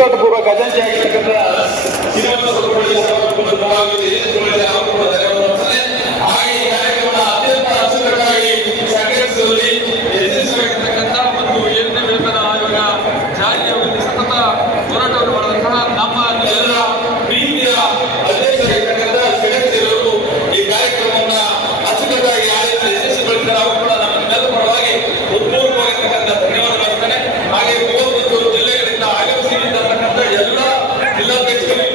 ಇವತ್ತು ನಿಕಟಪೂರ್ವ ಖಜಾಂಚಿ ಆಗಿರ್ತಕ್ಕಂಥ দেখবেন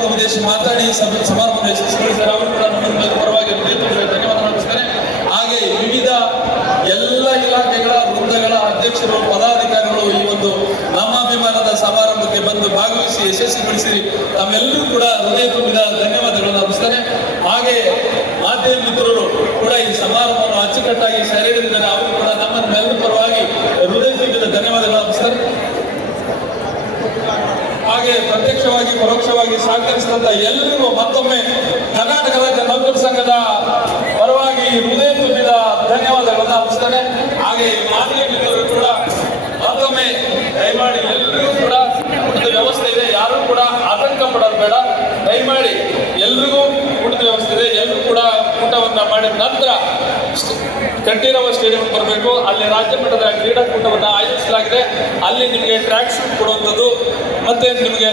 ತಮ್ಮನ್ನೆಲ್ಲರನ್ನು ಮಾತಾಡಿ ಸಭೆ ಸಮಾರಂಭವನ್ನು ಯಶಸ್ವಿಗೊಳಿಸಿದ್ದಾರೆ ಅವರು ನಮ್ಮ ಪರವಾಗಿ ಧನ್ಯವಾದ ಅರ್ಪಿಸ್ತೇನೆ ಹಾಗೆ ವಿವಿಧ ಎಲ್ಲ ಇಲಾಖೆಗಳ ವೃಂದಗಳ ಅಧ್ಯಕ್ಷರು, ಪದಾಧಿಕಾರಿಗಳು ಈ ಒಂದು ನಾಮಾಭಿಮಾನದ ಸಮಾರಂಭಕ್ಕೆ ಬಂದು ಭಾಗವಹಿಸಿ ಯಶಸ್ವಿಗೊಳಿಸಿ ತಮ್ಮೆಲ್ಲರೂ ಕೂಡ ಹೃದಯ ತುಂಬಿದ ಧನ್ಯವಾದಗಳನ್ನು ಅರ್ಪಿಸ್ತಾರೆ ಹಾಗೆ ಮಾಧ್ಯಮ ಮಿತ್ರರು ಕೂಡ ಈ ಸಮಾರಂಭವನ್ನು ಅಚ್ಚುಕಟ್ಟಾಗಿ ಸೆರೆಹಿಡಿದಿದ್ದಾರೆ. ಅವರು ಕೂಡ ನಮ್ಮೆಲ್ಲರ ಪರವಾಗಿ ಹೃದಯ ತುಂಬಿದ ಧನ್ಯವಾದಗಳನ್ನು ಪ್ರತ್ಯಕ್ಷವಾಗಿ, ಪರೋಕ್ಷವಾಗಿ ಸಹಕರಿಸಿದಂತ ಎಲ್ಲರಿಗೂ ಮತ್ತೊಮ್ಮೆ ಕರ್ನಾಟಕ ರಾಜ್ಯ ನೌಕರ ಸಂಘದ ಪರವಾಗಿ ಹೃದಯ ತುಂಬಿದ ಧನ್ಯವಾದಗಳನ್ನು ಅರ್ಪಿಸ್ತೇನೆ. ಹಾಗೆ ಮಾಧ್ಯಮ ಮಿತ್ರರು ಕೂಡ ಮತ್ತೊಮ್ಮೆ ದಯಮಾಡಿ ಎಲ್ಲರಿಗೂ ಕೂಡ ಒಂದು ವ್ಯವಸ್ಥೆ ಇದೆ. ಯಾರು ಕೂಡ ಆತಂಕ ಪಡೋದು ಬೇಡ. ದಯಮಾಡಿ ಎಲ್ರಿಗೂ ಊಟದ ವ್ಯವಸ್ಥೆ ಇದೆ. ಎಲ್ಲರೂ ಕೂಡ ಊಟವನ್ನ ಮಾಡಿದ ನಂತರ ಕಂಠೀರವ ಸ್ಟೇಡಿಯಂ ಬರಬೇಕು. ಅಲ್ಲಿ ರಾಜ್ಯ ಮಟ್ಟದ ಕ್ರೀಡಾಕೂಟವನ್ನು ಆಯೋಜಿಸಲಾಗಿದೆ. ಅಲ್ಲಿ ನಿಮಗೆ ಟ್ರ್ಯಾಕ್ ಶೂಟ್ ಕೊಡುವಂಥದ್ದು. ಮತ್ತೆ ನಿಮಗೆ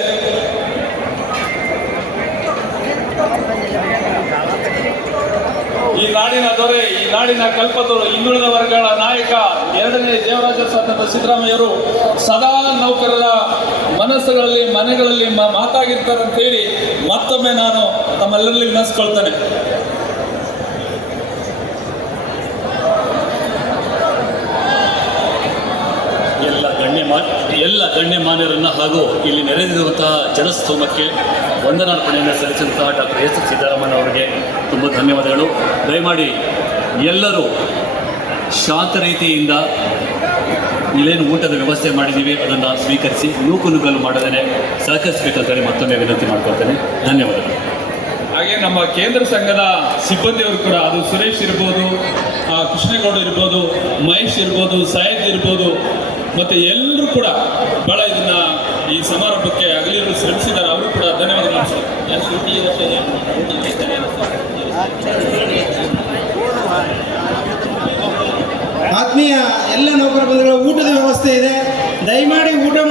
ಈ ನಾಡಿನ ದೊರೆ, ಈ ನಾಡಿನ ಕಲ್ಪತರು ಹಿಂದುಳಿದ ವರ್ಗಗಳ ನಾಯಕ ಎರಡನೇ ದೇವರಾಜ ಸತತ ಸಿದ್ದರಾಮಯ್ಯರು ಸದಾ ನೌಕರರ ಮನಸ್ಸುಗಳಲ್ಲಿ, ಮನೆಗಳಲ್ಲಿ ಮಾತಾಗಿರ್ತಾರೆ ಅಂತ ಹೇಳಿ ಮತ್ತೊಮ್ಮೆ ನಾನು ತಮ್ಮೆಲ್ಲರಲ್ಲಿ ವಿನಸ್ಕೊಳ್ತೇನೆ ಎಲ್ಲ ಗಣ್ಯ ಮಾ ಎಲ್ಲ ಗಣ್ಯಮಾನ್ಯರನ್ನು ಹಾಗೂ ಇಲ್ಲಿ ನೆರೆದಿರುವಂತಹ ಜನಸ್ತೋಮಕ್ಕೆ ವಂದನಾರ್ಪಣೆಯನ್ನು ಸಲ್ಲಿಸಿದಂತಹ ಡಾಕ್ಟರ್ ಎಸ್ ಸಿದ್ದರಾಮಯ್ಯ ಅವರಿಗೆ ತುಂಬ ಧನ್ಯವಾದಗಳು. ದಯಮಾಡಿ ಎಲ್ಲರೂ ಶಾಂತ ರೀತಿಯಿಂದ ಇಲ್ಲೇನು ಊಟದ ವ್ಯವಸ್ಥೆ ಮಾಡಿದ್ದೀವಿ, ಅದನ್ನು ಸ್ವೀಕರಿಸಿ ನೂಕು ನುಗ್ಗಲು ಮಾಡದೇ ಸಹಕರಿಸಬೇಕಂತೇಳಿ ಮತ್ತೊಮ್ಮೆ ವಿನಂತಿ ಮಾಡ್ಕೊಳ್ತೇನೆ. ಧನ್ಯವಾದಗಳು. ಹಾಗೆ ನಮ್ಮ ಕೇಂದ್ರ ಸಂಘದ ಸಿಬ್ಬಂದಿಯವರು ಕೂಡ, ಅದು ಸುರೇಶ್ ಇರ್ಬೋದು ಕೃಷ್ಣೇಗೌಡ ಇರ್ಬೋದು, ಮಹೇಶ್ ಇರ್ಬೋದು, ಸಾಯದ್ ಇರ್ಬೋದು ಮತ್ತೆ ಎಲ್ಲರೂ ಕೂಡ ಬಹಳ ಇದನ್ನ ಈ ಸಮಾರಂಭಕ್ಕೆ ಹಗಲಿರುಳು ಶ್ರಮಿಸಿದ್ದಾರೆ. ಅವರು ಕೂಡ ಧನ್ಯವಾದ